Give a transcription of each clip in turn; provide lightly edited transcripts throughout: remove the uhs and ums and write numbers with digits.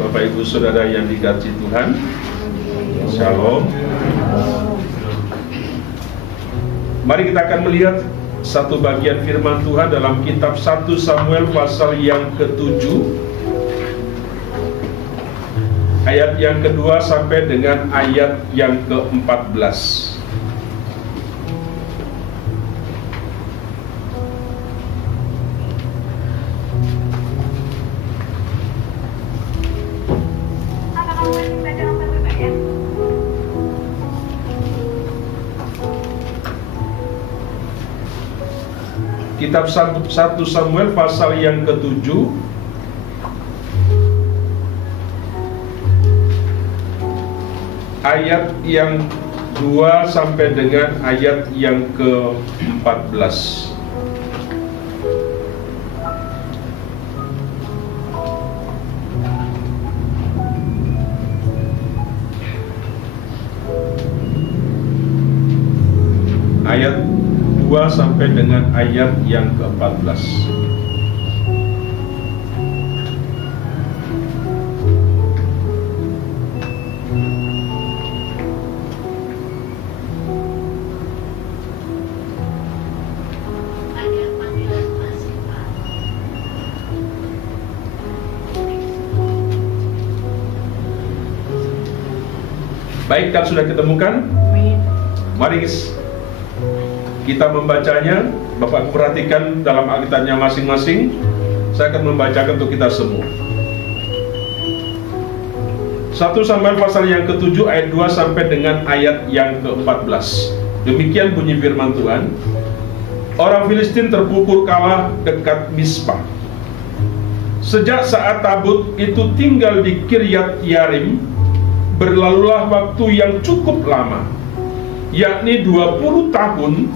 Bapak Ibu Saudara yang dikasihi Tuhan, Shalom. Mari kita akan melihat satu bagian firman Tuhan dalam kitab 1 Samuel pasal yang ke-7, ayat yang kedua sampai dengan ayat yang ke-14. Kitab 1 Samuel pasal yang ke-7 ayat yang 2 sampai dengan ayat yang ke-14. Ayat 2 sampai dengan ayat yang ke-14. Baik, kan sudah ketemukan? Mari kita membacanya. Bapak perhatikan dalam Alkitabnya masing-masing. Saya akan membacakan untuk kita semua. 1 Samuel pasal yang ke-7 ayat 2 sampai dengan ayat yang ke-14. Demikian bunyi firman Tuhan. Orang Filistin terpukul kalah dekat Mispa. Sejak saat tabut itu tinggal di Kiryat Yarim, berlalulah waktu yang cukup lama, yakni 20 tahun,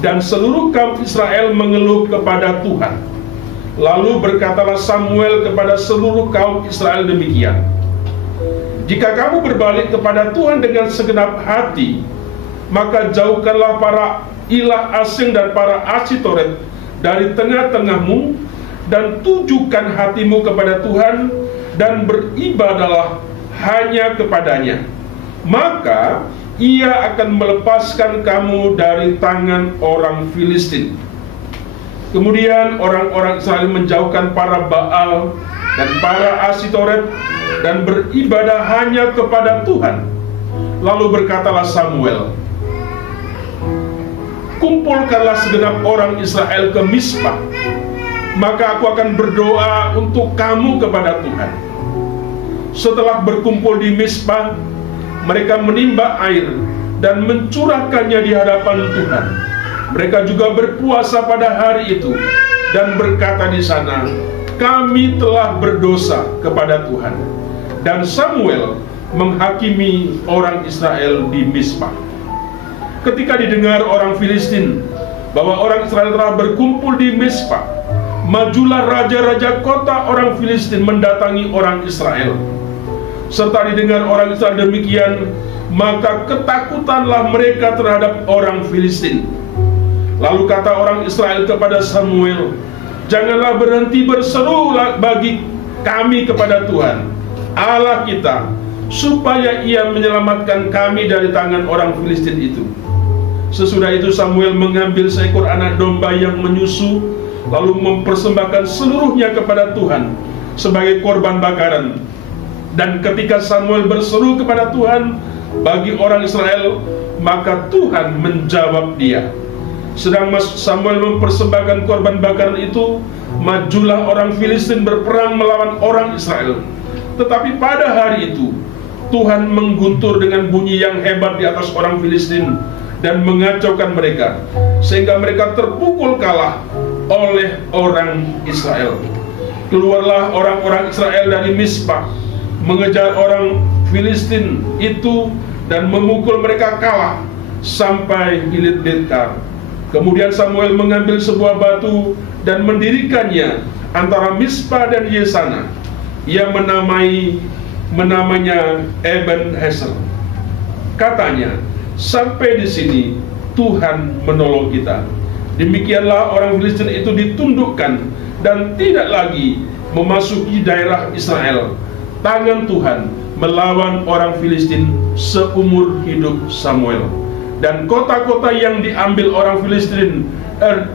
dan seluruh kaum Israel mengeluh kepada Tuhan. Lalu berkatalah Samuel kepada seluruh kaum Israel demikian: jika kamu berbalik kepada Tuhan dengan segenap hati, maka jauhkanlah para ilah asing dan para Asitoret dari tengah-tengahmu, dan tujukan hatimu kepada Tuhan, dan beribadahlah hanya kepadanya. Maka Ia akan melepaskan kamu dari tangan orang Filistin. Kemudian orang-orang Israel menjauhkan para Baal dan para Asitoret dan beribadah hanya kepada Tuhan. Lalu berkatalah Samuel, kumpulkanlah segenap orang Israel ke Mispa, maka aku akan berdoa untuk kamu kepada Tuhan. Setelah berkumpul di Mispa, mereka menimba air dan mencurahkannya di hadapan Tuhan. Mereka juga berpuasa pada hari itu dan berkata di sana, kami telah berdosa kepada Tuhan. Dan Samuel menghakimi orang Israel di Mispa. Ketika didengar orang Filistin bahwa orang Israel telah berkumpul di Mispa, majulah raja-raja kota orang Filistin mendatangi orang Israel. Serta didengar orang Israel demikian, maka ketakutanlah mereka terhadap orang Filistin. Lalu kata orang Israel kepada Samuel, janganlah berhenti berseru bagi kami kepada Tuhan Allah kita, supaya Ia menyelamatkan kami dari tangan orang Filistin itu. Sesudah itu Samuel mengambil seekor anak domba yang menyusu, lalu mempersembahkan seluruhnya kepada Tuhan sebagai korban bakaran. Dan ketika Samuel berseru kepada Tuhan bagi orang Israel, maka Tuhan menjawab dia. Sedang Samuel mempersembahkan korban bakaran itu, majulah orang Filistin berperang melawan orang Israel. Tetapi pada hari itu Tuhan mengguntur dengan bunyi yang hebat di atas orang Filistin dan mengacaukan mereka, sehingga mereka terpukul kalah oleh orang Israel. Keluarlah orang-orang Israel dari Mispa, mengejar orang Filistin itu dan memukul mereka kalah sampai Gilit-Betkar. Kemudian Samuel mengambil sebuah batu dan mendirikannya antara Mispa dan Yesana. Ia menamanya Eben-Ezer. Katanya, sampai di sini Tuhan menolong kita. Demikianlah orang Filistin itu ditundukkan dan tidak lagi memasuki daerah Israel. tangan Tuhan melawan orang Filistin seumur hidup Samuel. Dan kota-kota yang diambil orang Filistin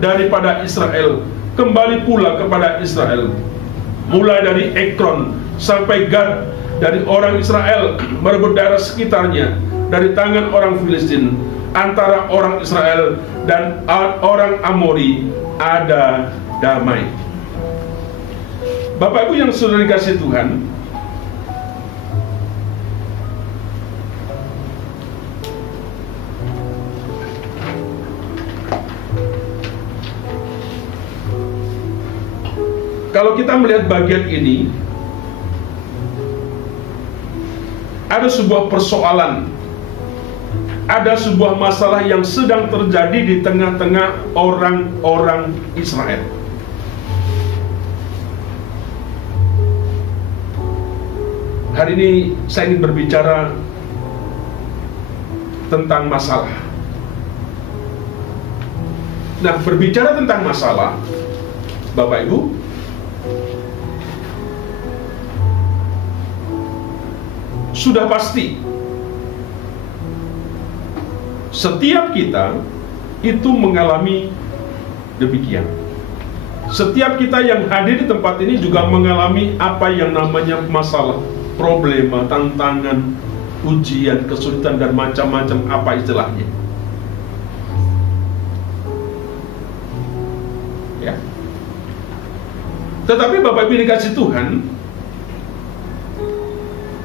daripada Israel kembali pula kepada Israel. Mulai dari Ekron sampai Gad, dari orang Israel merebut daerah sekitarnya dari tangan orang Filistin. Antara orang Israel dan orang Amori ada damai. Bapak Ibu yang sudah dikasih Tuhan, kalau kita melihat bagian ini, ada sebuah persoalan, ada sebuah masalah yang sedang terjadi di tengah-tengah orang-orang Israel. Hari ini saya ingin berbicara tentang masalah. Nah, berbicara tentang masalah, Bapak Ibu, sudah pasti setiap kita itu mengalami demikian. Setiap kita yang hadir di tempat ini juga mengalami apa yang namanya masalah, problema, tantangan, ujian, kesulitan, dan macam-macam apa istilahnya. Ya. Tetapi Bapak Ibu dikasih Tuhan,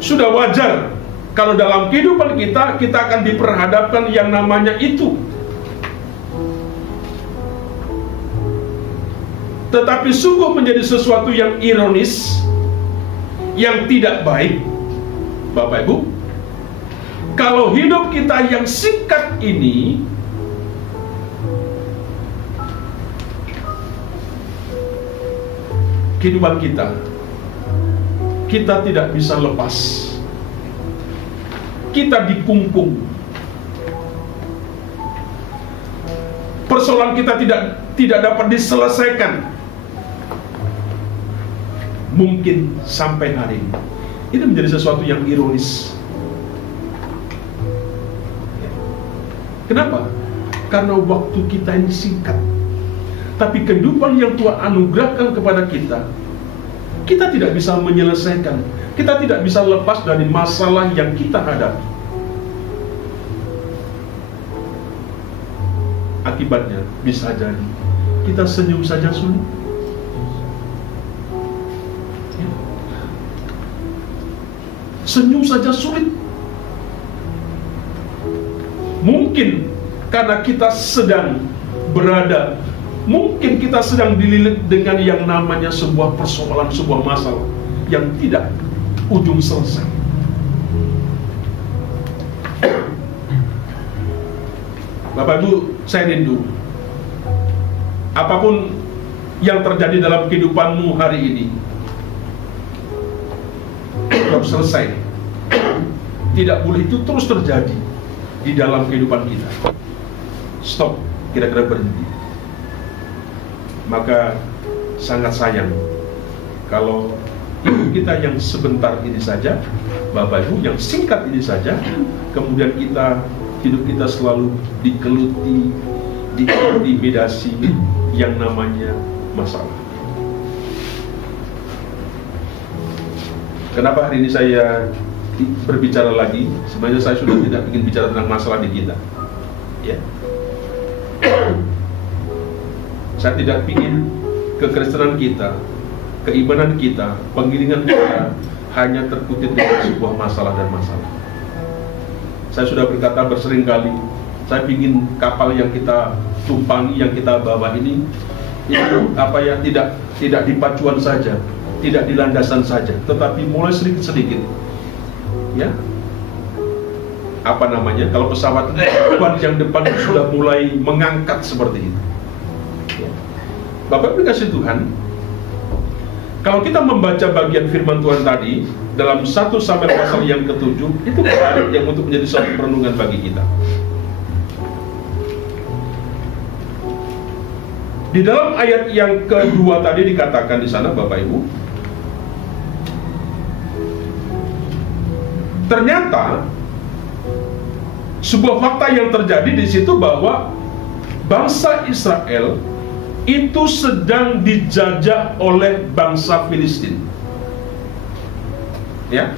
sudah wajar kalau dalam kehidupan kita akan diperhadapkan yang namanya itu. Tetapi sungguh menjadi sesuatu yang ironis, yang tidak baik, Bapak Ibu, kalau hidup kita yang singkat ini kehidupan kita tidak bisa lepas. Kita dikungkung. Persoalan kita tidak dapat diselesaikan. Mungkin sampai hari ini. Ini menjadi sesuatu yang ironis. Kenapa? Karena waktu kita ini singkat. Tapi kehidupan yang Tuhan anugerahkan kepada kita tidak bisa menyelesaikan. Kita tidak bisa lepas dari masalah yang kita hadapi. Akibatnya bisa jadi kita senyum saja sulit. Senyum saja sulit. Mungkin karena kita sedang berada, mungkin kita sedang dililit dengan yang namanya sebuah persoalan, sebuah masalah yang tidak ujung selesai. Bapak Ibu, saya rindu apapun yang terjadi dalam kehidupanmu hari ini harus selesai. Tidak boleh itu terus terjadi di dalam kehidupan kita. Stop, kira-kira berhenti. Maka sangat sayang kalau hidup kita yang sebentar ini saja, Bapak Ibu, yang singkat ini saja, kemudian hidup kita selalu dikeluti, diintimidasi yang namanya masalah. Kenapa hari ini saya berbicara lagi? Sebenarnya saya sudah tidak ingin bicara tentang masalah di kita, ya. Saya tidak ingin kekristenan kita, keimanan kita, pengiringan kita hanya terkutip dengan sebuah masalah dan masalah. Saya sudah berkata bersering kali, saya ingin kapal yang kita tumpangi, yang kita bawa ini, itu tidak di pacuan saja, tidak di landasan saja, tetapi mulai sedikit-sedikit, ya. Kalau pesawat ban yang depan sudah mulai mengangkat seperti itu. Bapak dikasih Tuhan, kalau kita membaca bagian firman Tuhan tadi dalam 1 Samuel pasal yang ke-7, itu menarik yang untuk menjadi suatu perenungan bagi kita. Di dalam ayat yang kedua tadi dikatakan di sana, Bapak Ibu, ternyata sebuah fakta yang terjadi di situ bahwa bangsa Israel itu sedang dijajah oleh bangsa Filistin. Ya.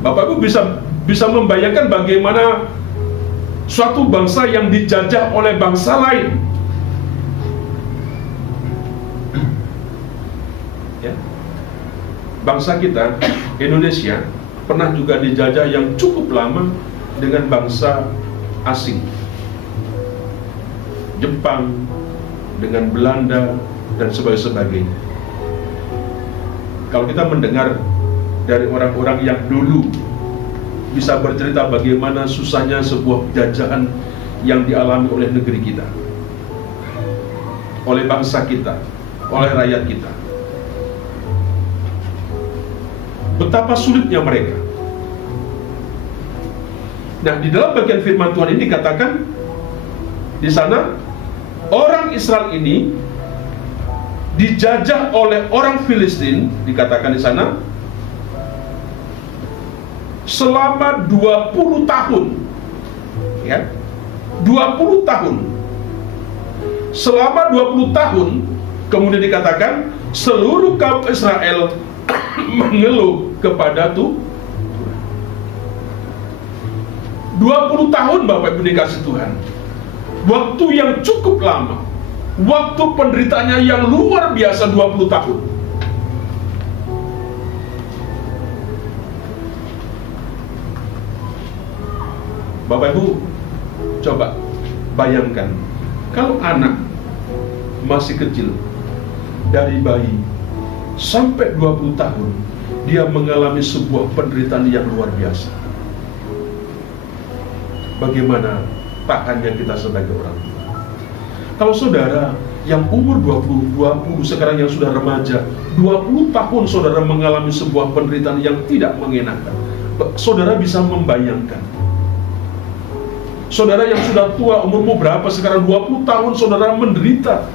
Bapak Ibu bisa membayangkan bagaimana suatu bangsa yang dijajah oleh bangsa lain. Ya. Bangsa kita, Indonesia, pernah juga dijajah yang cukup lama dengan bangsa asing. Jepang, dengan Belanda, dan sebagainya. Kalau kita mendengar dari orang-orang yang dulu bisa bercerita bagaimana susahnya sebuah jajahan yang dialami oleh negeri kita, oleh bangsa kita, oleh rakyat kita, betapa sulitnya mereka. Nah, di dalam bagian firman Tuhan ini dikatakan di sana orang Israel ini dijajah oleh orang Filistin, dikatakan di sana selama 20 tahun. Ya. 20 tahun. Selama 20 tahun kemudian dikatakan seluruh kaum Israel mengeluh kepada Tuhan. 20 tahun Bapak Ibu dikasih Tuhan. Waktu yang cukup lama. Waktu penderitaannya yang luar biasa, 20 tahun. Bapak Ibu, coba bayangkan kalau anak masih kecil, dari bayi sampai 20 tahun, dia mengalami sebuah penderitaan yang luar biasa. Bagaimana tahannya kita sebagai orang tua? Kalau saudara yang umur 20 sekarang yang sudah remaja, 20 tahun saudara mengalami sebuah penderitaan yang tidak mengenakan, saudara bisa membayangkan. Saudara yang sudah tua, umurmu berapa sekarang, 20 tahun saudara menderita,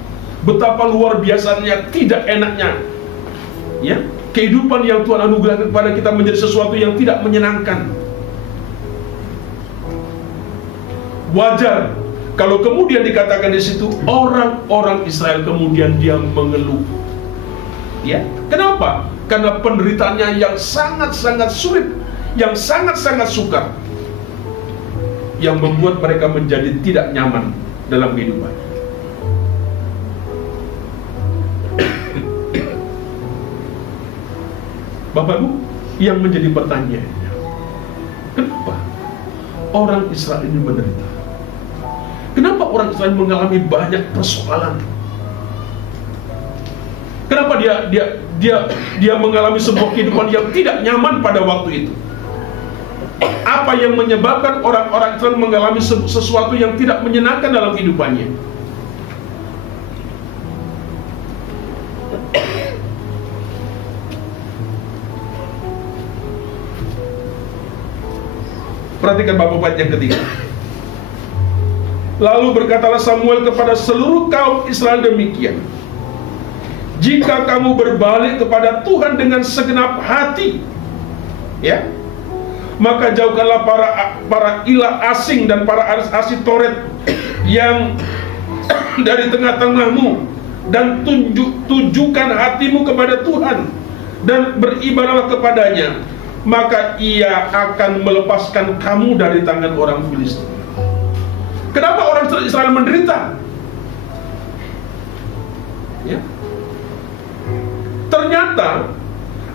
betapa luar biasanya tidak enaknya. Ya, kehidupan yang Tuhan anugerahkan kepada kita menjadi sesuatu yang tidak menyenangkan. Wajar kalau kemudian dikatakan di situ orang-orang Israel kemudian dia mengeluh. Ya, kenapa? Karena penderitaannya yang sangat-sangat sulit, yang sangat-sangat sukar, yang membuat mereka menjadi tidak nyaman dalam kehidupan. Bapak Ibu, yang menjadi pertanyaannya, kenapa orang Israel ini menderita? Kenapa orang Israel mengalami banyak persoalan? Kenapa dia mengalami sebuah kehidupan yang tidak nyaman pada waktu itu? Apa yang menyebabkan orang-orang Israel mengalami sesuatu yang tidak menyenangkan dalam kehidupannya? Perhatikan bab yang ketiga. Lalu berkatalah Samuel kepada seluruh kaum Israel demikian: jika kamu berbalik kepada Tuhan dengan segenap hati, ya, maka jauhkanlah para ilah asing dan para Asitoret yang dari tengah-tengahmu, dan tujukan hatimu kepada Tuhan dan beribadahlah kepadanya, maka ia akan melepaskan kamu dari tangan orang Filistin. Kenapa orang Israel menderita? Ya. Ternyata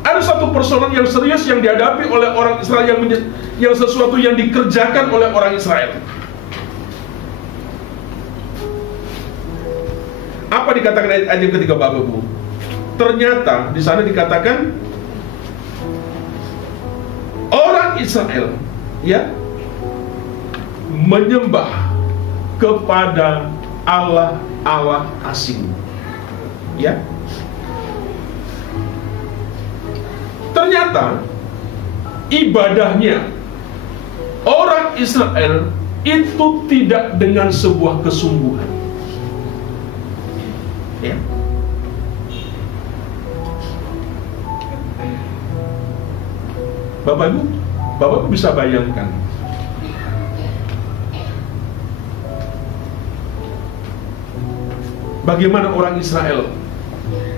ada satu persoalan yang serius yang dihadapi oleh orang Israel, yang sesuatu yang dikerjakan oleh orang Israel. Apa dikatakan ayat yang ketiga, Bapak Ibu? Ternyata di sana dikatakan orang Israel, ya, menyembah kepada Allah asing. Ya. Ternyata ibadahnya orang Israel itu tidak dengan sebuah kesungguhan. Ya. Bapak Ibu bisa bayangkan, bagaimana orang Israel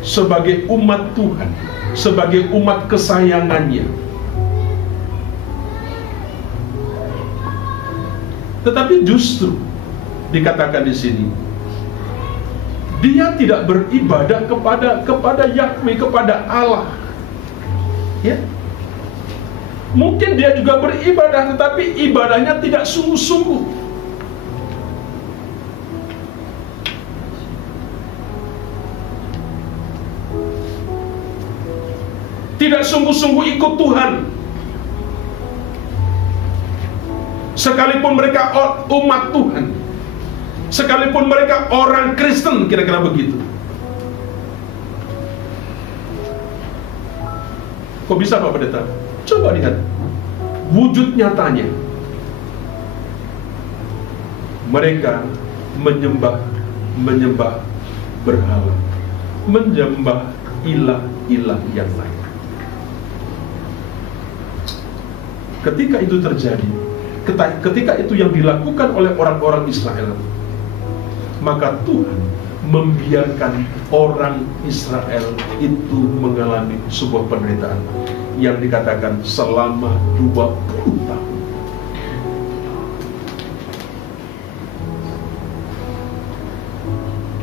sebagai umat Tuhan, sebagai umat kesayangannya, tetapi justru dikatakan di sini, dia tidak beribadah kepada Yahweh, kepada Allah. Ya, mungkin dia juga beribadah, tetapi ibadahnya tidak sungguh-sungguh. Tidak sungguh-sungguh ikut Tuhan. Sekalipun mereka umat Tuhan, sekalipun mereka orang Kristen, kira-kira begitu. Kok bisa Pak Pendeta? Coba lihat wujud nyatanya. Mereka menyembah berhala, menyembah ilah-ilah yang lain. Ketika itu terjadi, ketika itu yang dilakukan oleh orang-orang Israel, maka Tuhan membiarkan orang Israel itu mengalami sebuah penderitaan yang dikatakan selama 20 tahun.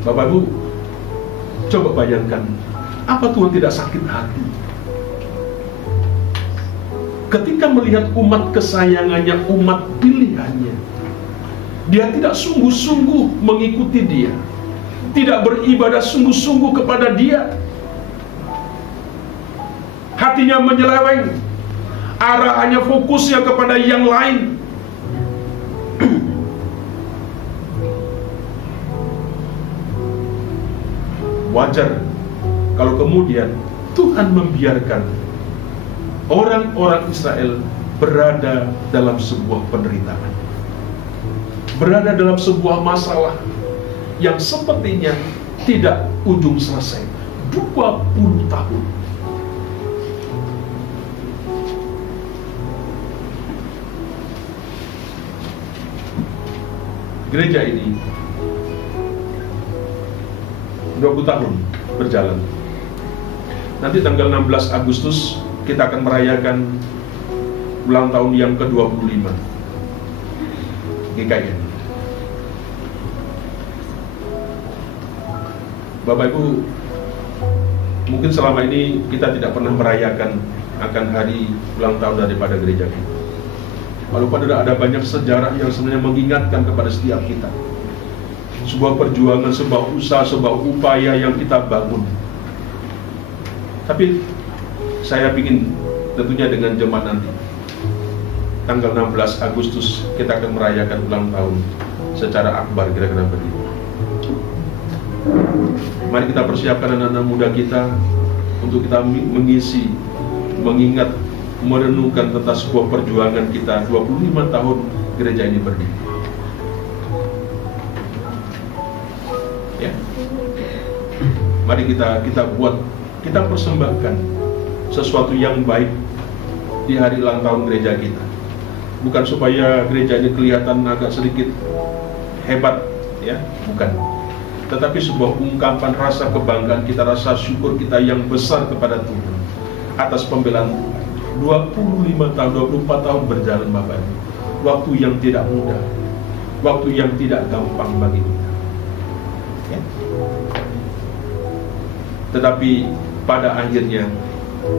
Bapak Ibu, coba bayangkan, apa Tuhan tidak sakit hati ketika melihat umat kesayangannya, umat pilihannya, dia tidak sungguh-sungguh mengikuti dia, tidak beribadah sungguh-sungguh kepada dia, hatinya menyeleweng, arahannya fokusnya kepada yang lain. Wajar kalau kemudian Tuhan membiarkan orang-orang Israel berada dalam sebuah penderitaan, berada dalam sebuah masalah yang sepertinya tidak ujung selesai. 20 tahun. Gereja ini 20 tahun berjalan. Nanti tanggal 16 Agustus kita akan merayakan ulang tahun yang ke-25 GKI. Bapak Ibu, mungkin selama ini kita tidak pernah merayakan akan hari ulang tahun daripada gereja kita. Walaupun ada banyak sejarah yang sebenarnya mengingatkan kepada setiap kita, sebuah perjuangan, sebuah usaha, sebuah upaya yang kita bangun. Tapi saya ingin tentunya dengan jemaat nanti tanggal 16 Agustus kita akan merayakan ulang tahun secara akbar, kira-kira begitu. Mari kita persiapkan anak-anak muda kita untuk kita mengisi, mengingat, merenungkan tentang sebuah perjuangan kita 25 tahun gereja ini berdiri. Ya. Mari kita buat, kita persembahkan sesuatu yang baik di hari ulang tahun gereja kita. Bukan supaya gereja ini kelihatan agak sedikit hebat, ya, bukan. Tetapi sebuah ungkapan rasa kebanggaan kita, rasa syukur kita yang besar kepada Tuhan atas pembelaan Tuhan. 25 tahun, 24 tahun berjalan Bapak Ibu. Waktu yang tidak mudah, waktu yang tidak gampang bagi kita, ya. Tetapi pada akhirnya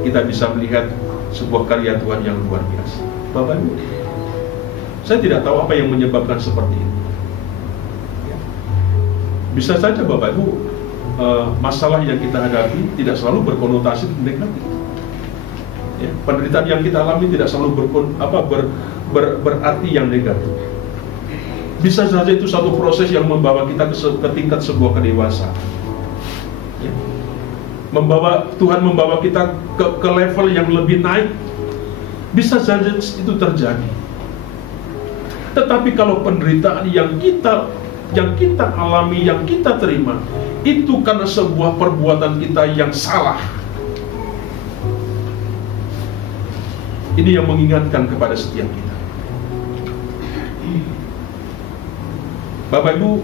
kita bisa melihat sebuah karya Tuhan yang luar biasa. Bapak Ibu, saya tidak tahu apa yang menyebabkan seperti ini, ya. Bisa saja Bapak Ibu, masalah yang kita hadapi tidak selalu berkonotasi negatif, ya. Penderitaan yang kita alami tidak selalu berarti yang negatif. Bisa saja itu satu proses yang membawa kita ke tingkat sebuah kedewasaan, ya. Tuhan membawa kita ke level yang lebih naik. Bisa saja itu terjadi. Tetapi kalau penderitaan yang kita alami, yang kita terima, itu karena sebuah perbuatan kita yang salah, Ini yang mengingatkan kepada setiap kita. Bapak Ibu,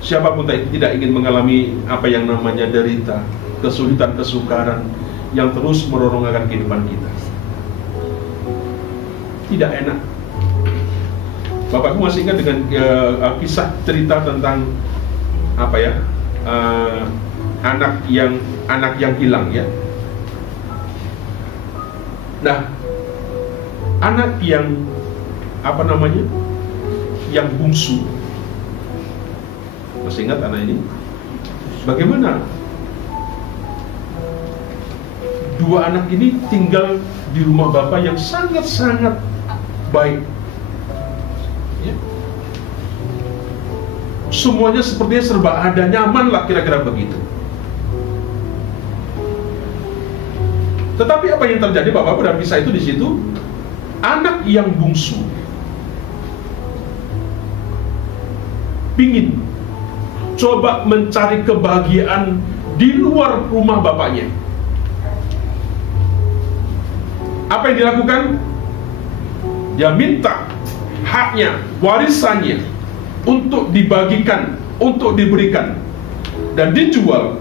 siapapun tidak ingin mengalami apa yang namanya derita, kesulitan, kesukaran yang terus merorongkan kehidupan kita. Tidak enak. Bapak Ibu masih ingat dengan kisah cerita tentang apa ya, anak yang hilang ya. Nah, anak yang apa namanya, yang bungsu, masih ingat anak ini? Bagaimana dua anak ini tinggal di rumah bapak yang sangat-sangat baik ya. Semuanya sepertinya serba ada, nyaman lah, kira-kira begitu. Tetapi apa yang terjadi Bapak dalam kisah itu, di situ anak yang bungsu pingin coba mencari kebahagiaan di luar rumah bapaknya. Apa yang dilakukan? Dia minta haknya, warisannya untuk dibagikan, untuk diberikan dan dijual.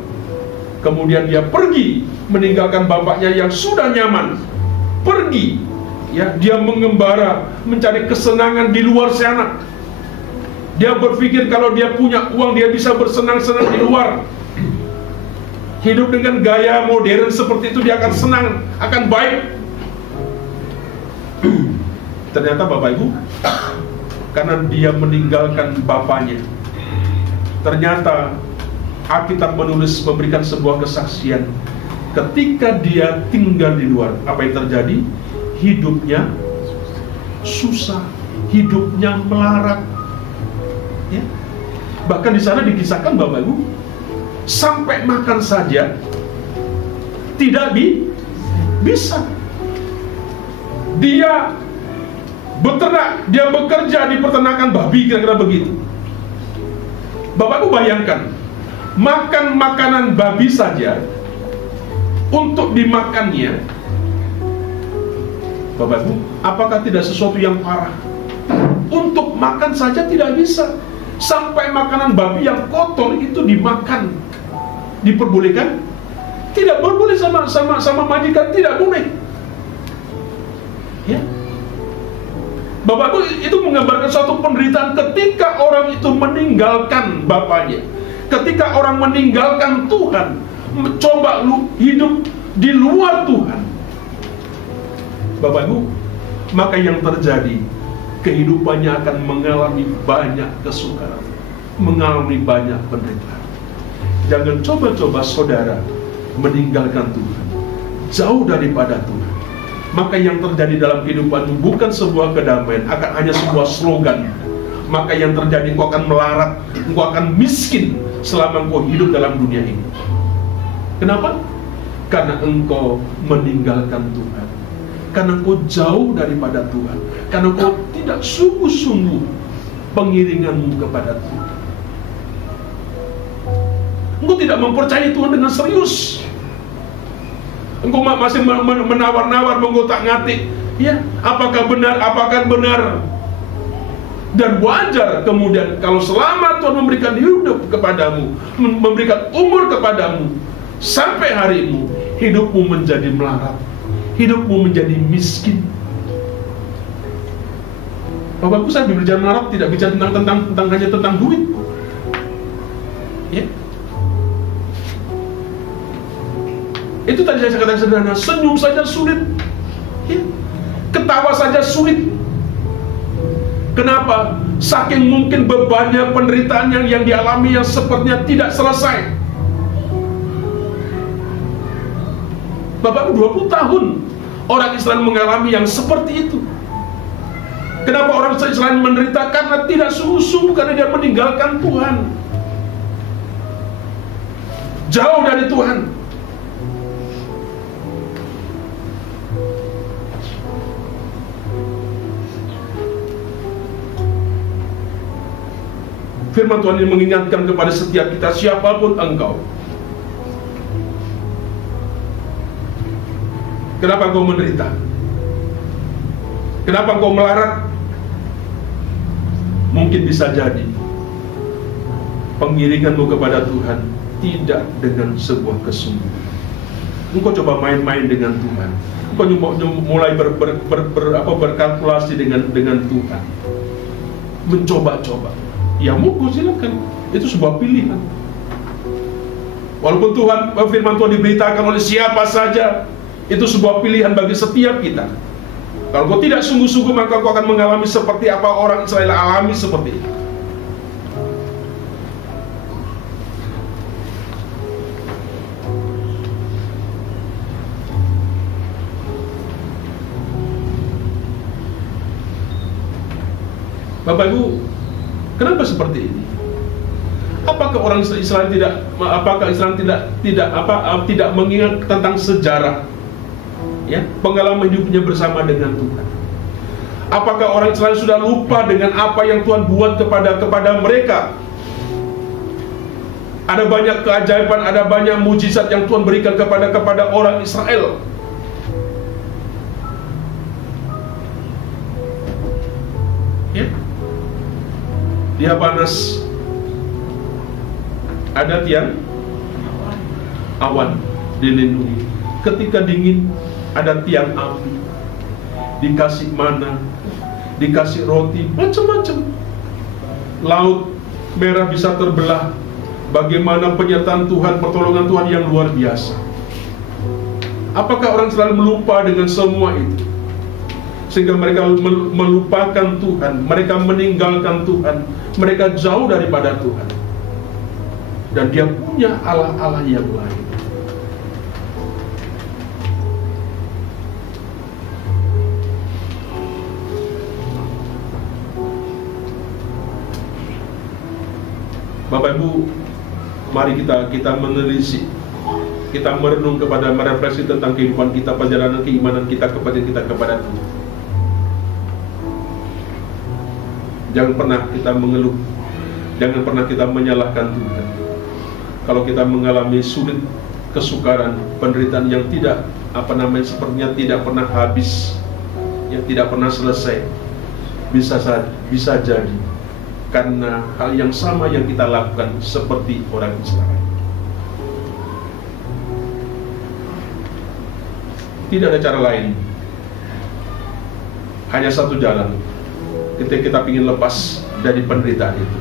Kemudian dia pergi meninggalkan bapaknya yang sudah nyaman, pergi ya, dia mengembara mencari kesenangan di luar sana. Dia berpikir kalau dia punya uang dia bisa bersenang-senang di luar. Hidup dengan gaya modern seperti itu dia akan senang, akan baik. Ternyata Bapak Ibu, karena dia meninggalkan bapaknya, ternyata Alkitab menulis, memberikan sebuah kesaksian. Ketika dia tinggal di luar, apa yang terjadi? Hidupnya susah, hidupnya melarat ya. Bahkan di sana dikisahkan Bapak Ibu, sampai makan saja tidak bisa. Dia beternak, dia bekerja di peternakan babi, kira-kira begitu. Bapak Ibu bayangkan, makan makanan babi saja, untuk dimakannya, Bapak Ibu, apakah tidak sesuatu yang parah? Untuk makan saja tidak bisa. Sampai makanan babi yang kotor itu dimakan, diperbolehkan? Tidak boleh, sama majikan tidak boleh. Ya. Bapak Ibu, itu menggambarkan suatu penderitaan ketika orang itu meninggalkan bapaknya. Ketika orang meninggalkan Tuhan, mencoba hidup di luar Tuhan, Bapak Ibu, maka yang terjadi, kehidupannya akan mengalami banyak kesukaran, mengalami banyak penderitaan. Jangan coba-coba saudara meninggalkan Tuhan, jauh daripada Tuhan. Maka yang terjadi dalam kehidupanmu bukan sebuah kedamaian, akan hanya sebuah slogan. Maka yang terjadi, engkau akan melarat, engkau akan miskin selama engkau hidup dalam dunia ini. Kenapa? Karena engkau meninggalkan Tuhan, karena engkau jauh daripada Tuhan, karena engkau tidak sungguh-sungguh pengiringanmu kepada Tuhan. Engkau tidak mempercayai Tuhan dengan serius. Engkau masih menawar-nawar, mengotak-ngatik ya, apakah benar, dan wajar kemudian kalau selama Tuhan memberikan hidup kepadamu, memberikan umur kepadamu, sampai harimu, hidupmu menjadi melarat, hidupmu menjadi miskin. Bapakku, saya berbicara melarat tidak bicara hanya tentang duit ya. Itu tadi saya katakan sederhana, senyum saja sulit ya. Ketawa saja sulit. Kenapa? Saking mungkin bebannya, penderitaan yang dialami yang sepertinya tidak selesai. Bapak 20 tahun orang Islam mengalami yang seperti itu. Kenapa orang Islam menderita? Karena tidak sungguh-sungguh, karena dia meninggalkan Tuhan, jauh dari Tuhan. Firman Tuhan ini mengingatkan kepada setiap kita, siapapun engkau, Kenapa engkau menderita? Kenapa engkau melarat? Mungkin bisa jadi pengiringanmu kepada Tuhan tidak dengan sebuah kesungguhan. Engkau coba main-main dengan Tuhan. Engkau mulai berkalkulasi dengan Tuhan. Mencoba-coba. Ya monggo silakan. Itu sebuah pilihan. Walaupun firman Tuhan diberitakan oleh siapa saja, itu sebuah pilihan bagi setiap kita. Kalau kau tidak sungguh-sungguh, maka kau akan mengalami seperti apa orang Israel alami seperti itu. Bapak Ibu, kenapa seperti ini? Apakah orang Israel tidak mengingat tentang sejarah, ya, pengalaman hidupnya bersama dengan Tuhan? Apakah orang Israel sudah lupa dengan apa yang Tuhan buat kepada mereka? Ada banyak keajaiban, ada banyak mujizat yang Tuhan berikan kepada orang Israel. Ya, di Habanas ada tiang awan dilindungi. Ketika dingin ada tiang api, dikasih mana, dikasih roti, macam-macam. Laut merah bisa terbelah. Bagaimana penyertaan Tuhan, pertolongan Tuhan yang luar biasa. Apakah orang selalu melupa dengan semua itu? Sehingga mereka melupakan Tuhan, mereka meninggalkan Tuhan, mereka jauh daripada Tuhan. Dan dia punya Allah-Allah yang lain. Bapak Ibu, mari kita menelisik, kita merenung merefleksi tentang kehidupan kita, perjalanan keimanan kita kepada Tuhan. Jangan pernah kita mengeluh, jangan pernah kita menyalahkan Tuhan. Kalau kita mengalami sulit, kesukaran, penderitaan yang sepertinya tidak pernah habis, yang tidak pernah selesai, bisa jadi karena hal yang sama yang kita lakukan seperti orang Israel. Tidak ada cara lain, hanya satu jalan. Ketika kita ingin lepas dari penderitaan itu,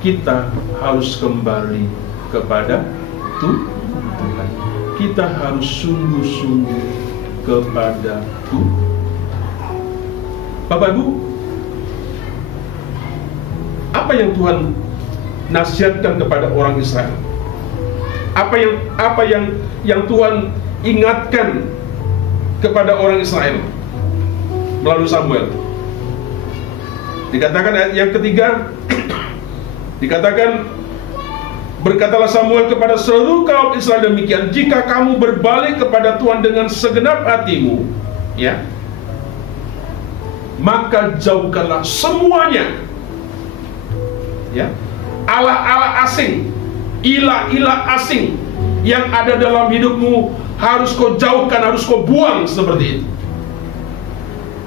kita harus kembali kepada Tuhan. Kita harus sungguh-sungguh kepada Tuhan. Bapak Ibu, apa yang Tuhan nasihatkan kepada orang Israel? Apa yang Tuhan ingatkan kepada orang Israel melalui Samuel? Dikatakan ayat yang ketiga, dikatakan, berkatalah Samuel kepada seluruh kaum Israel demikian, jika kamu berbalik kepada Tuhan dengan segenap hatimu, ya, maka jauhkanlah semuanya, ya, Allah-Allah asing, ilah-ilah asing yang ada dalam hidupmu harus kau jauhkan, harus kau buang seperti itu.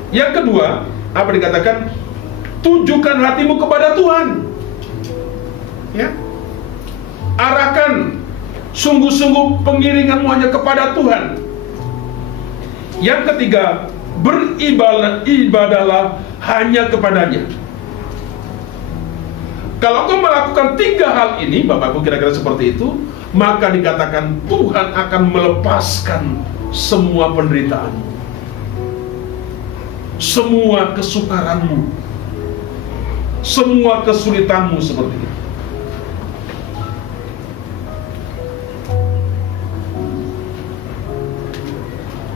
Yang kedua, apa dikatakan? Tujukan hatimu kepada Tuhan, ya. Arahkan sungguh-sungguh pengiringanmu hanya kepada Tuhan. Yang ketiga, beribadahlah hanya kepadanya. Kalau kau melakukan tiga hal ini, Bapak Ibu, kira-kira seperti itu, maka dikatakan Tuhan akan melepaskan semua penderitaanmu, semua kesukaranmu, semua kesulitanmu seperti itu.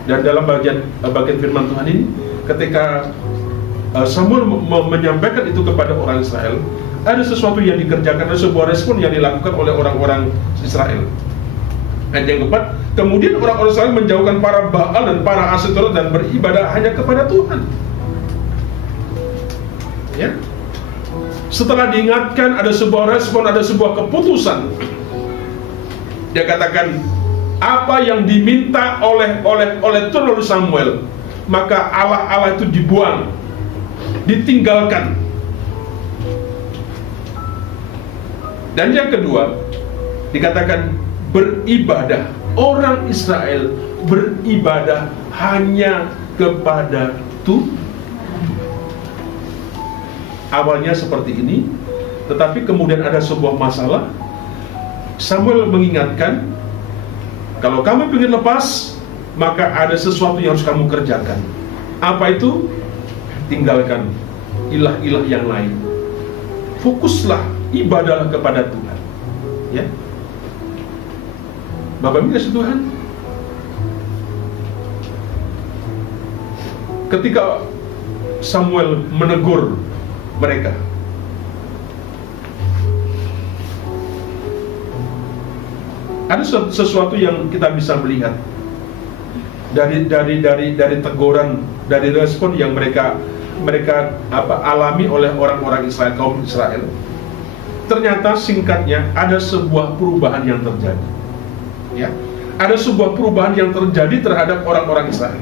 Dan dalam bagian firman Tuhan ini, ketika Samuel menyampaikan itu kepada orang Israel, ada sesuatu yang dikerjakan, ada sebuah respon yang dilakukan oleh orang-orang Israel. Ayat yang keempat, kemudian orang-orang Israel menjauhkan para Baal dan para Asetorot dan beribadah hanya kepada Tuhan. Ya. Setelah diingatkan, ada sebuah respon, ada sebuah keputusan. Dia katakan, apa yang diminta oleh terlalu Samuel, maka Allah itu dibuang, ditinggalkan. Dan yang kedua, dikatakan beribadah. Orang Israel beribadah hanya kepada Tuhan. Awalnya seperti ini, tetapi kemudian ada sebuah masalah. Samuel mengingatkan, kalau kamu ingin lepas, maka ada sesuatu yang harus kamu kerjakan. Apa itu? Tinggalkan ilah-ilah yang lain. Fokuslah, ibadahlah kepada Tuhan. Ya, Bapak Ibu kasih Tuhan, ketika Samuel menegur mereka, ada sesuatu yang kita bisa melihat dari teguran, dari respon yang mereka alami oleh orang-orang Israel, kaum Israel. Ternyata singkatnya ada sebuah perubahan yang terjadi. Ya, ada sebuah perubahan yang terjadi terhadap orang-orang Israel.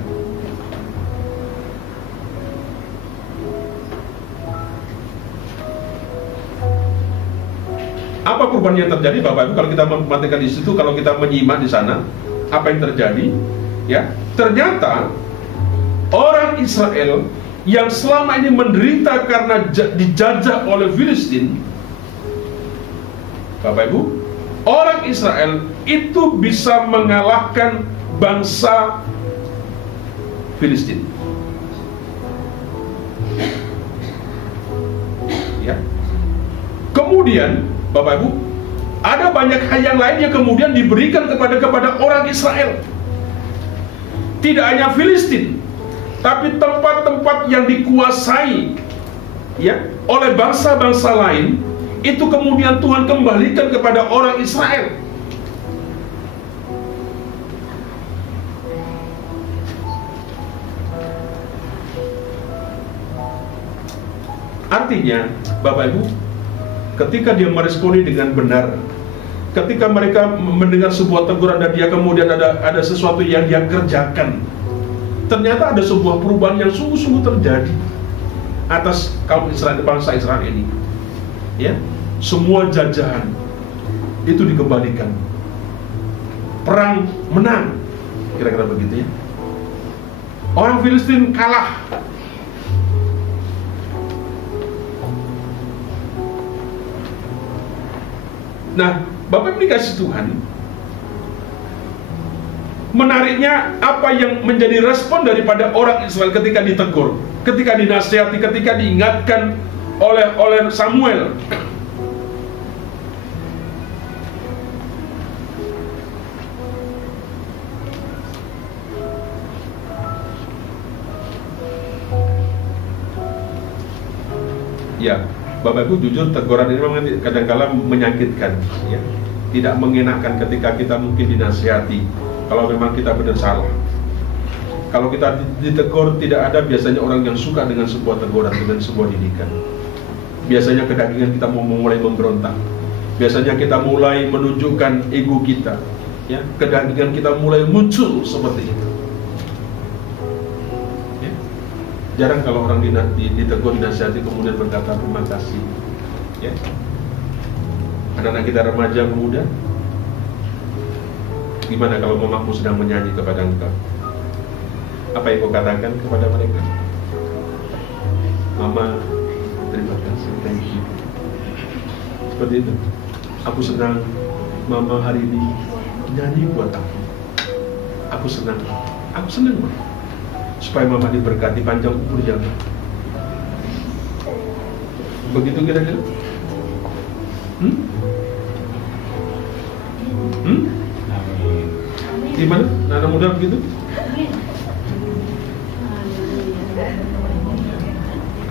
Apa perubahan yang terjadi, Bapak Ibu? Kalau kita memperhatikan di situ, kalau kita menyimak di sana, apa yang terjadi? Ya, ternyata orang Israel yang selama ini menderita karena dijajah oleh Filistin, Bapak Ibu, orang Israel itu bisa mengalahkan bangsa Filistin. Ya. Kemudian Bapak Ibu, ada banyak hal yang lain yang kemudian diberikan kepada orang Israel. Tidak hanya Filistin, tapi tempat-tempat yang dikuasai ya oleh bangsa-bangsa lain, itu kemudian Tuhan kembalikan kepada orang Israel. Artinya, Bapak Ibu, ketika dia meresponi dengan benar, ketika mereka mendengar sebuah teguran dan dia kemudian ada sesuatu yang dia kerjakan, ternyata ada sebuah perubahan yang sungguh-sungguh terjadi atas kaum Israel, bangsa Israel ini. Ya, semua jajahan itu dikembalikan, perang menang, kira-kira begitu ya. Orang Filistin kalah. Nah, Bapak dikasih Tuhan, menariknya apa yang menjadi respon daripada orang Israel ketika ditegur, ketika dinasihati, ketika diingatkan oleh Samuel. Ya, Bapak Ibu, jujur teguran ini memang kadang-kala menyakitkan, ya. Tidak mengenakan ketika kita mungkin dinasihati, kalau memang kita benar salah. Kalau kita ditegur, tidak ada biasanya orang yang suka dengan sebuah teguran, dengan sebuah didikan. Biasanya kedagingan kita mulai memberontak. Biasanya kita mulai menunjukkan ego kita, ya. Kedagingan kita mulai muncul seperti itu. Ya. Jarang kalau orang ditegur, dinasihati kemudian berkata terima kasih. Ya. Anak-anak kita remaja muda, gimana kalau mamamu sedang menyanyi kepada engkau? Apa yang kau katakan kepada mereka? Mama, terima kasih, thank you. Seperti itu. Aku senang Mama hari ini nyanyi buat aku. Aku senang Mama. Supaya Mama diberkati panjang umurnya. Begitu kira-kira? Gimana? Anak muda begitu?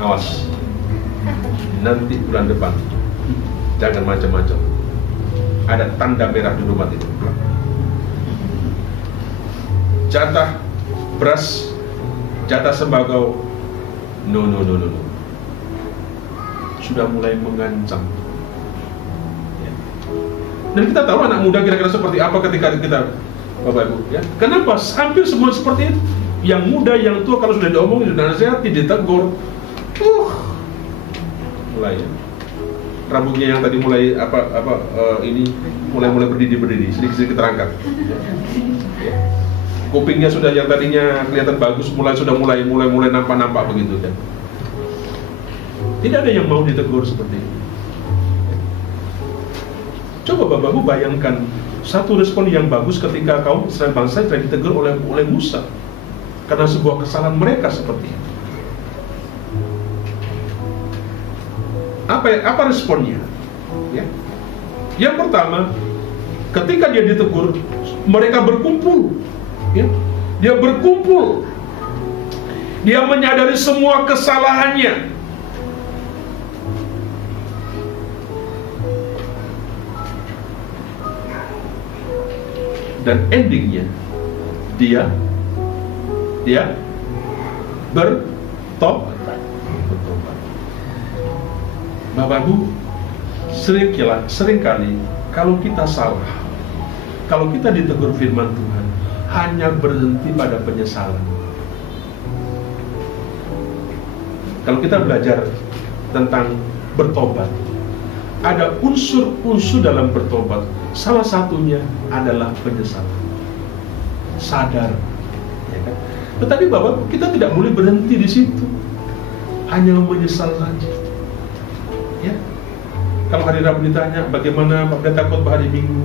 Awas, nanti bulan depan jangan macam-macam. Ada tanda merah di rumah itu. Jatah beras, jatah sembako, no. Sudah mulai mengancam. Dan kita tahu anak muda kira-kira seperti apa ketika kita Bapak Ibu, ya. Kenapa? Hampir semua seperti itu. Yang muda, yang tua, kalau sudah diomongin, sudah nasihati, ditegur, mulai ya. Rambutnya yang tadi mulai mulai berdiri, sedikit terangkat. Ya. Kupingnya sudah yang tadinya kelihatan bagus, sudah mulai nampak begitu kan. Tidak ada yang mau ditegur seperti itu. Coba Bapak Ibu bayangkan satu respon yang bagus ketika kaum Israel bangsa Israel ditegur oleh Musa karena sebuah kesalahan mereka seperti itu. Apa responnya? Ya. Yang pertama, ketika dia ditegur, mereka berkumpul. Ya. Dia berkumpul. Dia menyadari semua kesalahannya. Dan endingnya dia bertobat. Bapak Ibu, seringkali kalau kita salah, kalau kita ditegur firman Tuhan, hanya berhenti pada penyesalan. Kalau kita belajar tentang bertobat, ada unsur-unsur dalam bertobat. Salah satunya adalah penyesalan, sadar. Ya kan? Tetapi Bapak, kita tidak boleh berhenti di situ, hanya menyesal saja. Ya. Kalau hari Rabu ditanya, bagaimana Pak Pendeta khotbah hari Minggu?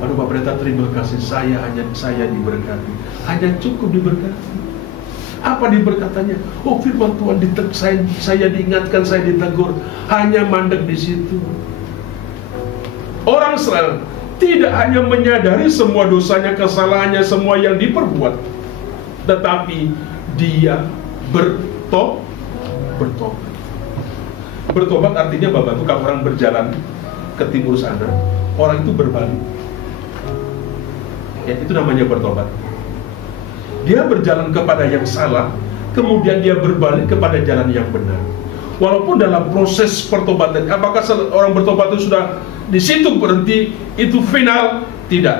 Aduh Pak Pendeta, terima kasih, saya diberkati. Hanya cukup diberkati. Apa diberkatanya? Oh, firman Tuhan saya diingatkan, saya ditegur. Hanya mandek di situ. Orang Israel tidak hanya menyadari semua dosanya, kesalahannya, semua yang diperbuat, tetapi dia bertobat. Bertobat artinya Bapak itu kalau orang berjalan ke timur sana, orang itu berbalik. Ya, itu namanya bertobat. Dia berjalan kepada yang salah, kemudian dia berbalik kepada jalan yang benar. Walaupun dalam proses pertobatan, apakah orang bertobat itu sudah di situ berhenti, itu final? Tidak.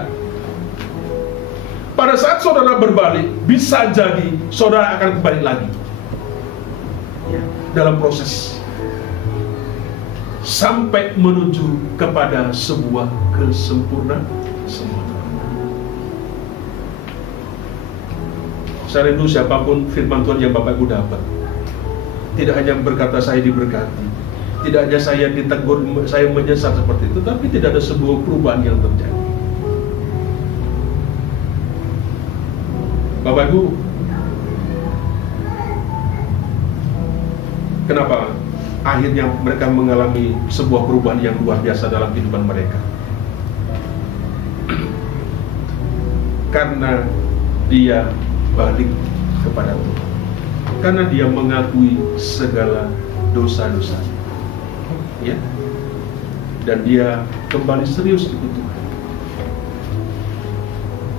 Pada saat saudara berbalik, bisa jadi saudara akan kembali lagi ya, dalam proses sampai menuju kepada sebuah kesempurnaan. Saya rindu siapapun firman Tuhan yang Bapak Ibu dapat, tidak hanya berkata saya diberkati, tidak hanya saya ditegur, saya menyesal seperti itu, tapi tidak ada sebuah perubahan yang terjadi. Bapak Ibu, kenapa akhirnya mereka mengalami sebuah perubahan yang luar biasa dalam kehidupan mereka? Karena dia balik kepada Tuhan, karena dia mengakui segala dosa-dosa, ya, dan dia kembali serius ikut Tuhan.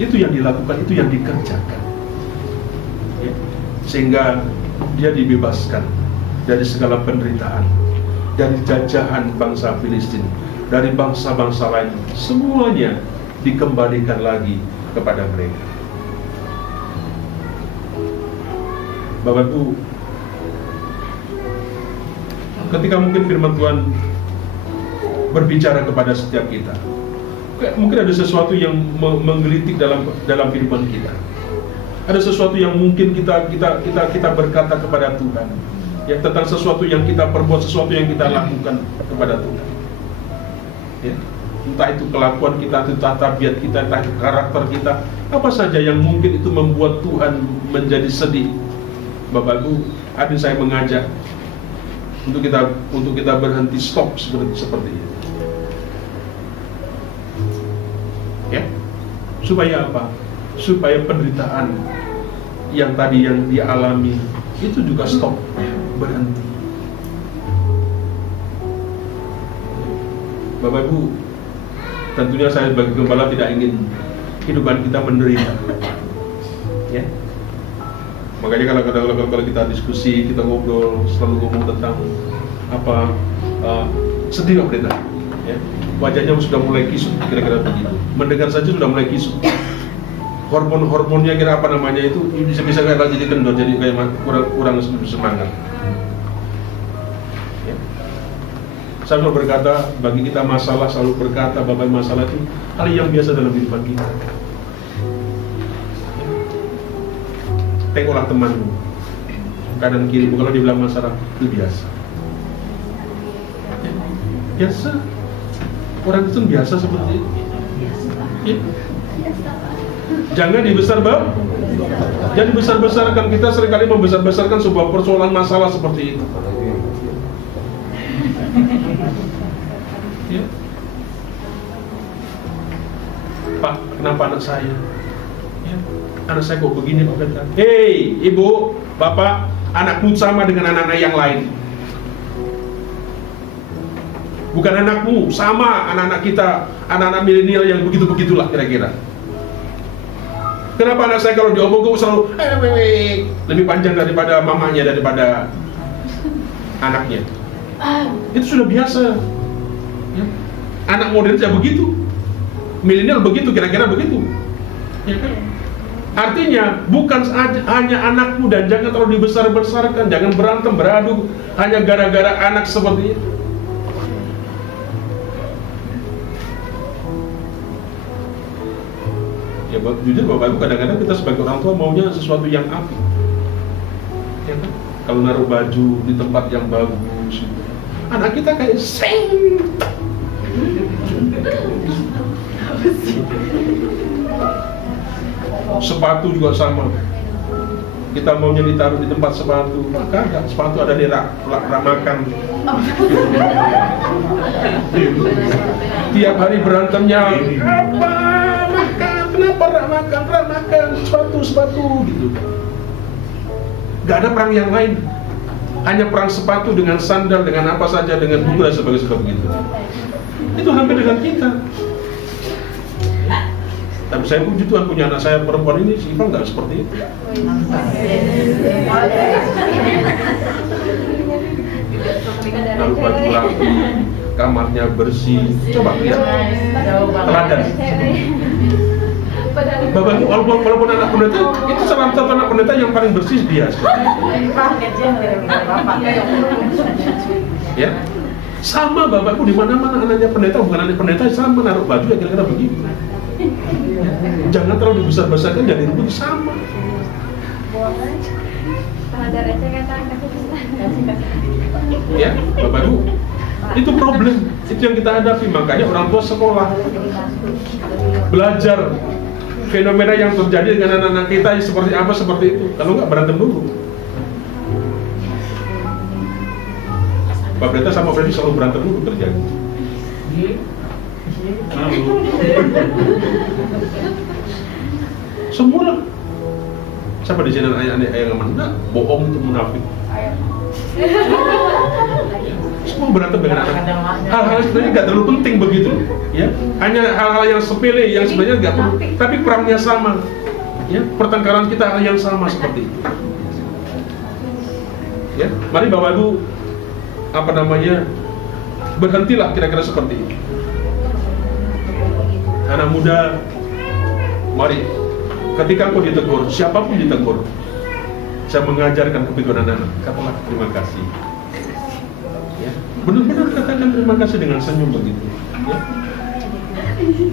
Itu yang dilakukan, itu yang dikerjakan, ya, sehingga dia dibebaskan dari segala penderitaan, dari jajahan bangsa Filistin, dari bangsa-bangsa lain, semuanya dikembalikan lagi kepada mereka. Bapak Ibu, ketika mungkin firman Tuhan berbicara kepada setiap kita, mungkin ada sesuatu yang menggelitik dalam kehidupan kita. Ada sesuatu yang mungkin kita berkata kepada Tuhan, ya, tentang sesuatu yang kita perbuat, sesuatu yang kita lakukan kepada Tuhan. Ya, entah itu kelakuan kita, itu tabiat kita, entah itu karakter kita, apa saja yang mungkin itu membuat Tuhan menjadi sedih. Bapak Ibu, hari saya mengajak untuk kita berhenti, stop seperti itu. Ya, supaya apa? Supaya penderitaan yang tadi yang dialami itu juga stop, berhenti. Bapak Ibu, tentunya saya sebagai gembala tidak ingin kehidupan kita menderita. Ya. Makanya kalau kita diskusi, kita ngobrol, selalu ngomong tentang apa, sedih nggak pendeta? Ya, wajahnya sudah mulai kisut, kira-kira begitu. Mendengar saja sudah mulai kisut. hormonnya kira apa namanya itu bisa kayak jadi kendor, jadi kayak kurang semangat. Ya. Saya selalu berkata, bagi kita masalah selalu berkata bahwa masalah itu hal yang biasa dalam kehidupan kita. Tengoklah temanmu kanan kiri, kalau dibilang masalah itu biasa. Ya. Biasa. Orang itu biasa seperti itu. Ya. Jangan dibesar-besarkan. Kita seringkali membesar-besarkan sebuah persoalan masalah seperti itu. Ya. Pak, kenapa anak saya? Ya. Anak saya kok begini, Pak Pendeta? Hei, Ibu, Bapak, anakmu sama dengan anak-anak yang lain. Bukan anakmu, sama anak-anak kita, anak-anak milenial yang begitu-begitulah kira-kira. Kenapa anak saya kalau diomong selalu lebih panjang daripada mamanya, daripada anaknya? Itu sudah biasa. Ya. Anak modern saja begitu, milenial begitu, kira-kira begitu. Ya kan? Artinya bukan hanya anakmu, dan jangan terlalu dibesar-besarkan, jangan berantem beradu hanya gara-gara anak seperti itu. Ya jujur Bapak Ibu, kadang-kadang kita sebagai orang tua maunya sesuatu yang apik. Ya kan? Kalau naruh baju di tempat yang bagus, anak kita kayak seng. Sepatu juga sama. Kita maunya ditaruh di tempat sepatu, maka ada sepatu ada di rak makan. Tiap hari berantemnya, apa makan? Kenapa rak makan? Sepatu gitu. Gak ada perang yang lain. Hanya perang sepatu dengan sandal, dengan apa saja, dengan buku dan sebagainya gitu. Itu hampir dengan kita. Tapi saya puji Tuhan punya anak saya perempuan ini, sifat nggak seperti itu. Lalu baju rapi, kamarnya bersih. Coba lihat, teladan. Bapak Ibu, walaupun anak pendeta, itu salah satu anak pendeta yang paling bersih dia. Ya, sama Bapak Ibu, di mana-mana anaknya pendeta, bukan anak pendeta, sama naruh baju ya kira-kira begitu. Jangan terlalu dibesar-besarkan, jadi itu sama. Ya, Bapak Ibu, itu problem, itu yang kita hadapi. Makanya orang tua sekolah belajar fenomena yang terjadi dengan anak-anak kita seperti apa, seperti itu. Kalau nggak berantem dulu. Pak Pendeta sama Freddy selalu berantem dulu terjadi. Semua siapa di sini ayah yang mana bohong itu munafik. Semua berantem dengan anak. Hal-hal sebenarnya nggak terlalu penting begitu, ya. Hanya hal-hal yang sepele yang sebenarnya nggak perlu, tapi perangnya sama, ya. Pertengkaran kita hal yang sama seperti itu. Ya, mari Bapak Ibu, apa namanya, berhentilah kira-kira seperti itu. Anak muda, mari, ketika kau ditegur, siapapun ditegur, saya mengajarkan kepada anak-anak, katalah terima kasih. Ya, benar-benar katakan terima kasih dengan senyum begitu. Ya.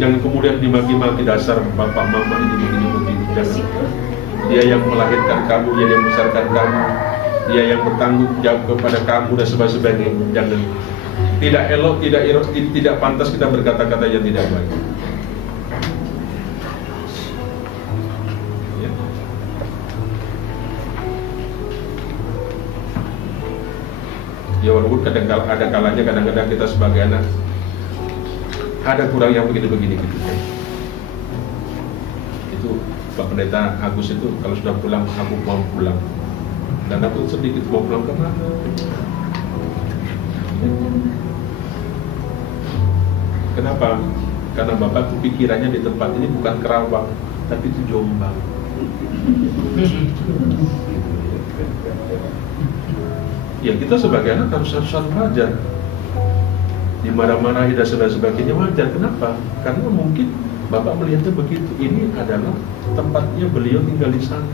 Jangan kemudian dimaki-maki dasar bapak mama ini begini. Jangan. Dia yang melahirkan kamu, dia yang membesarkan kamu, dia yang bertanggung jawab kepada kamu dan sebagainya. Jangan. Tidak elok, tidak pantas kita berkata-kata yang tidak baik. Ya walaupun ada kalanya kadang-kadang kita sebagai anak ada kurang yang begini-begini gitu. Itu Pak Pendeta Agus itu kalau sudah pulang, aku mau pulang. Dan aku sedikit mau pulang kemana? Kenapa? Karena Bapak tuh pikirannya di tempat ini bukan Kerawang, tapi itu Jombang. Ya kita sebagai anak harus belajar. Dimarah-marahi dan sebagainya wajar. Kenapa? Karena mungkin Bapak melihatnya begitu, ini adalah tempatnya beliau tinggal di sana.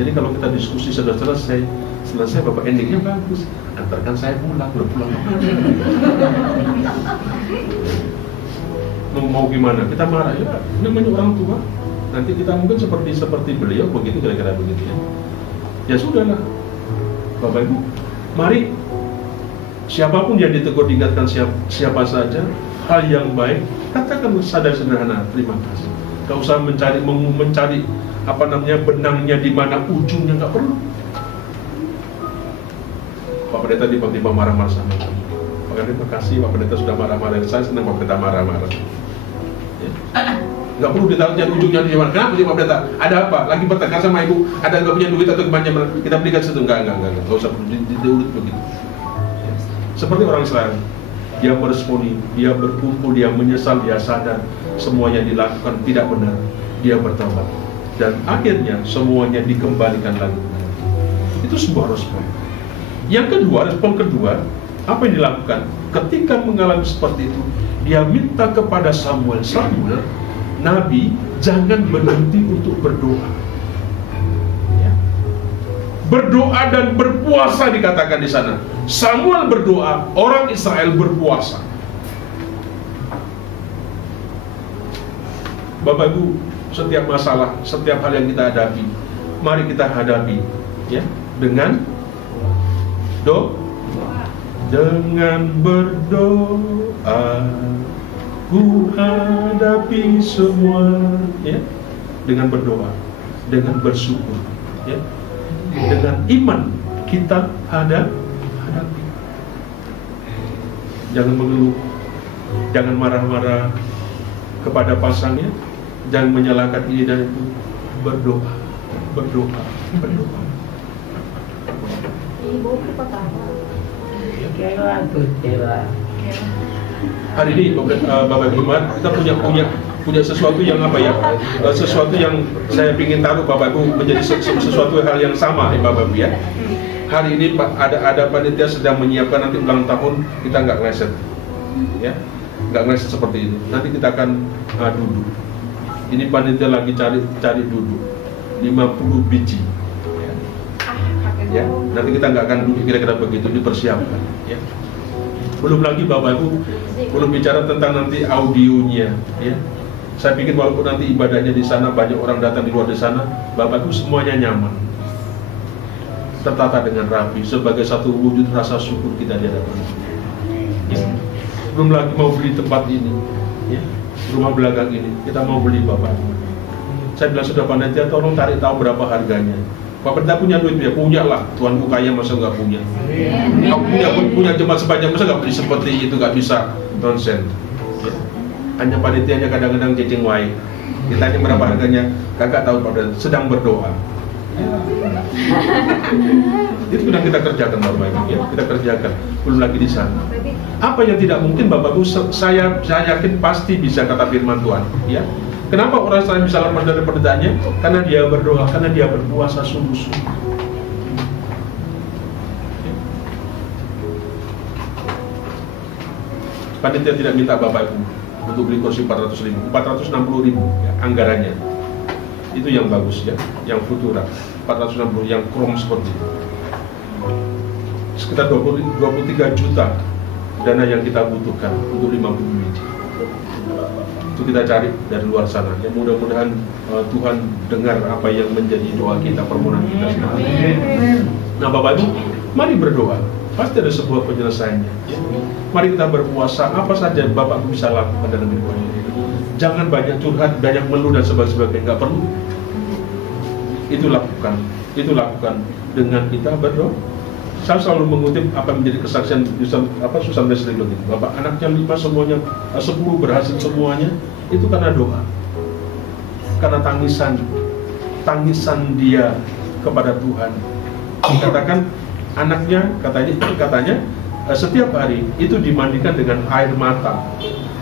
Jadi kalau kita diskusi sudah selesai Bapak endingnya bagus, antarkan saya pulang, udah pulang. Mau gimana? Kita marah ya, namanya orang tua. Nanti kita mungkin seperti beliau begitu, kira-kira begitu ya. Ya sudahlah, Bapak Ibu, mari siapapun yang ditegur diingatkan siapa saja hal yang baik, katakan sederhana terima kasih. Gak usah mencari benangnya di mana, ujungnya nggak perlu. Pak Pendeta tiba-tiba marah-marah sama kami. Pak terima kasih Pak Pendeta sudah marah-marah. Saya senang Pak Pendeta marah-marah. Ya. Nggak perlu ditanya ujungnya di mana. Kenapa sih Pak Pendeta? Ada apa? Lagi bertengkar sama ibu? Ada nggak punya duit atau kebanyakan? Kita berikan situ. Nggak usah diurut begitu. Ya. Seperti orang Israel, dia meresponi, dia berkumpul, dia menyesal, dia sadar semuanya dilakukan tidak benar, dia bertobat, dan akhirnya semuanya dikembalikan lagi. Itu sebuah respon. Yang kedua, respon kedua, apa yang dilakukan? Ketika mengalami seperti itu, dia minta kepada Samuel, Nabi, jangan berhenti untuk berdoa. Ya. Berdoa dan berpuasa dikatakan di sana. Samuel berdoa, orang Israel berpuasa. Bapak Ibu, setiap masalah, setiap hal yang kita hadapi, mari kita hadapi, ya, dengan dengan berdoa. Ku hadapi semua, ya, dengan berdoa, dengan bersyukur, ya, dengan iman kita hadapi. Jangan mengeluh, jangan marah-marah kepada pasangnya, jangan menyalahkan ini dan itu. Berdoa. Ibu pertama. Hari ini Bapak Ibu kita punya sesuatu yang apa ya? Sesuatu yang saya ingin taruh Bapak Ibu menjadi sesuatu hal yang sama ya Bapak Ibu ya. Hari ini ada panitia sedang menyiapkan nanti ulang tahun, kita nggak ngeset, ya, nggak ngeset seperti itu. Nanti kita akan duduk. Ini panitia lagi cari duduk 50 biji. Ya, nanti kita nggak akan duduk kira-kira begitu, dipersiapkan. Ya. Belum lagi Bapak Ibu, belum bicara tentang nanti audionya. Ya. Saya pikir walaupun nanti ibadahnya di sana banyak orang datang di luar di sana, Bapak Ibu semuanya nyaman, tertata dengan rapi sebagai satu wujud rasa syukur kita di hadapan Tuhan. Ya. Belum lagi mau beli tempat ini, ya, rumah belakang ini kita mau beli Bapak Ibu. Saya bilang sudah panitia tolong tarik tahu berapa harganya. Pak Pendeta punya duit ya, punya lah. Tuanku kaya masa nggak punya? Kau punya jemaat sebanyak masa nggak beli seperti itu, nggak bisa, nonsen. Ya. Hanya panitianya kadang-kadang cecing wae. Ditanya berapa harganya, kakak tahu Pak Pendeta sedang berdoa. Itu sudah kita kerjakan Bapak Ibu, ya, kita kerjakan. Belum lagi di sana. Apa yang tidak mungkin Bapak Ibu, saya yakin pasti bisa kata firman Tuhan, ya. Kenapa orang Israel bisa lepas dari perdaannya? Karena dia berdoa, karena dia berpuasa sungguh-sungguh. Panitia tidak minta Bapak Ibu untuk beli kursi 400.000, 460.000 ya, anggarannya. Itu yang bagus ya, yang Futura 460, yang Chrome seperti itu. Sekitar 23 juta dana yang kita butuhkan untuk 50 biji. Itu kita cari dari luar sana. Ya mudah-mudahan Tuhan dengar apa yang menjadi doa kita, permohonan kita. Nah Bapak Ibu, mari berdoa. Pasti ada sebuah penyelesaiannya. Ya. Mari kita berpuasa. Apa saja Bapak Ibu bisa lakukan dalam hidup ini. Jangan banyak curhat, banyak mengeluh dan sebagainya. Nggak perlu. Itu lakukan dengan kita berdoa. Saya selalu mengutip apa menjadi kesaksian Susan Wesley itu. Bapak anaknya 5 semuanya, 10 berhasil semuanya, itu karena doa, karena tangisan dia kepada Tuhan. Dikatakan anaknya katanya setiap hari itu dimandikan dengan air mata.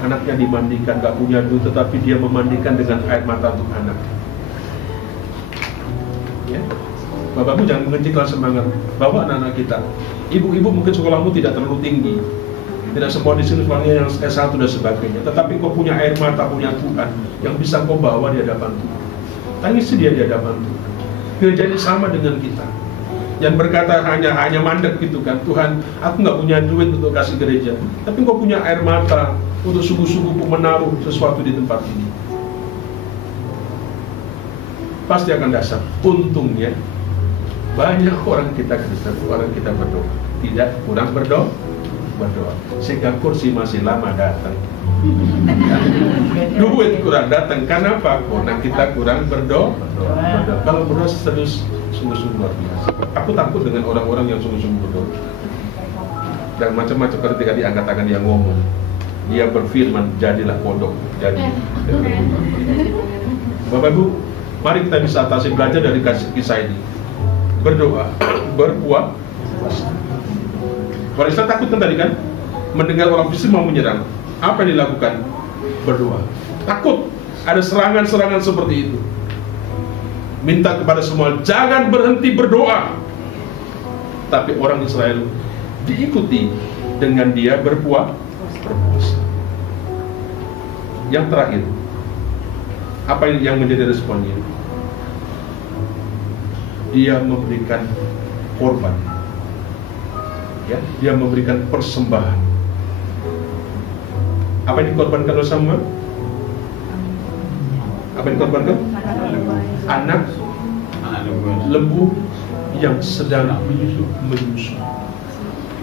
Anaknya dimandikan, gak punya duit, tetapi dia memandikan dengan air mata untuk anak. Ya. Bapakmu jangan mengecilkan semangat, bawa anak-anak kita. Ibu-ibu mungkin sekolahmu tidak terlalu tinggi, Tidak semua di sini semuanya yang S1 dan sebagainya. Tetapi kau punya air mata, punya Tuhan yang bisa kau bawa di hadapan Tuhan. Tangisi dia di hadapan Tuhan. Gereja ini sama dengan kita. Yang berkata hanya mandek gitu kan, Tuhan, aku nggak punya duit untuk kasih gereja, tapi kau punya air mata untuk sungguh-sungguh menaruh sesuatu di tempat ini. Pasti akan dasar. Untungnya banyak orang kita Kristen, orang kita berdoa, tidak kurang berdoa, sehingga kursi masih lama datang. Duit kurang datang, karena apa? Karena kita kurang berdoa. Kalau berdoa serius, sungguh-sungguh luar biasa. Aku takut dengan orang-orang yang sungguh-sungguh berdoa. Dan macam-macam ketika diangkat tangan dia ngomong, dia berfirman, jadilah kodok. Jadi, Bapak Ibu, mari kita bisa atasi, belajar dari kisah ini. Berdoa, berpuasa. Orang Islam takut kan tadi kan? Mendengar orang Filistin mau menyerang. Apa yang dilakukan? Berdoa. Takut ada serangan-serangan seperti itu. Minta kepada semua, jangan berhenti berdoa. Tapi orang Israel diikuti dengan dia berpuasa. Yang terakhir, apa yang menjadi responnya? Dia memberikan korban. Ya, dia memberikan persembahan. Apa yang dikorbankan oleh Samuel? Apa yang dikorbankan? Anak lembu yang sedang menyusu.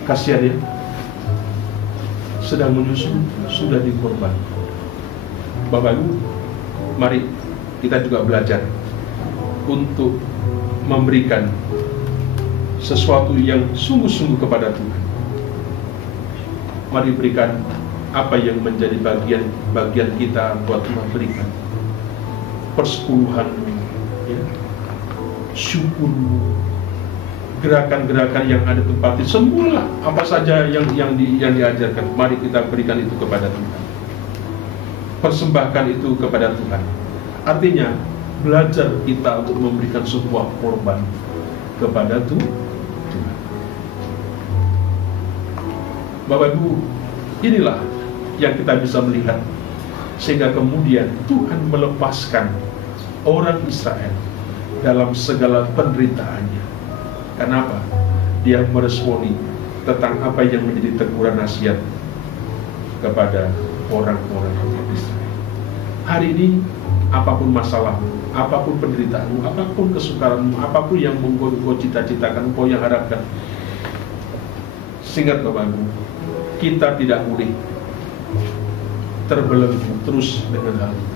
Kasihan ya, sedang menyusu, sudah dikorban. Bapak Ibu, mari kita juga belajar untuk memberikan sesuatu yang sungguh-sungguh kepada Tuhan. Mari berikan apa yang menjadi bagian kita buat Tuhan berikan. Persepuluhan, ya, syukur, gerakan-gerakan yang ada tempatnya, semua apa saja yang diajarkan, mari kita berikan itu kepada Tuhan. Persembahkan itu kepada Tuhan. Artinya belajar kita untuk memberikan sebuah korban kepada Tuhan. Bapak Ibu, inilah yang kita bisa melihat, sehingga kemudian Tuhan melepaskan orang Israel dalam segala penderitaannya. Kenapa? Dia meresponi tentang apa yang menjadi teguran nasihat kepada orang-orang Israel. Hari ini, apapun masalahmu, apapun penderitaanmu, apapun kesukaranmu, apapun yang engkau cita-citakan, engkau yang harapkan, ingat Bapak Ibu, kita tidak boleh terbelenggu terus dengan hal itu.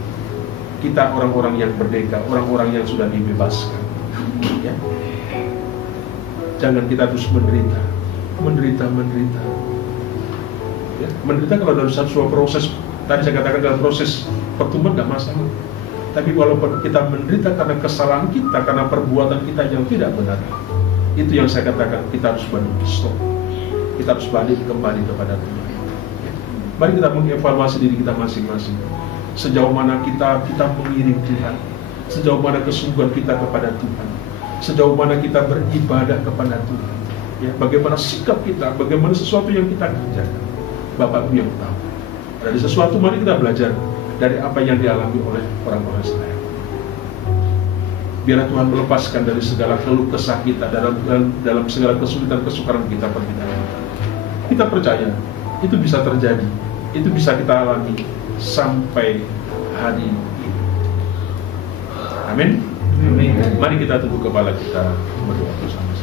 Kita orang-orang yang merdeka, orang-orang yang sudah dibebaskan, ya. Jangan kita terus menderita. Ya, menderita kalau dalam sebuah proses, tadi saya katakan dalam proses pertumbuhan nggak masalah. Tapi walaupun kita menderita karena kesalahan kita, karena perbuatan kita yang tidak benar, itu yang saya katakan kita harus berhenti, stop. Kita harus balik kembali kepada Tuhan. Mari kita mengevaluasi diri kita masing-masing. Sejauh mana kita mengiring Tuhan, sejauh mana kesungguhan kita kepada Tuhan, sejauh mana kita beribadah kepada Tuhan. Ya, bagaimana sikap kita, bagaimana sesuatu yang kita kerjakan. Bapak Ibu yang tahu. Dari sesuatu, mari kita belajar dari apa yang dialami oleh orang-orang Israel. Biarlah Tuhan melepaskan dari segala keluh kesah kita, dalam segala kesulitan kesukaran kita, perbedaan kita. Kita percaya itu bisa terjadi, itu bisa kita alami sampai hari ini. Amin. Mari kita tunduk kepala kita berdoa bersama.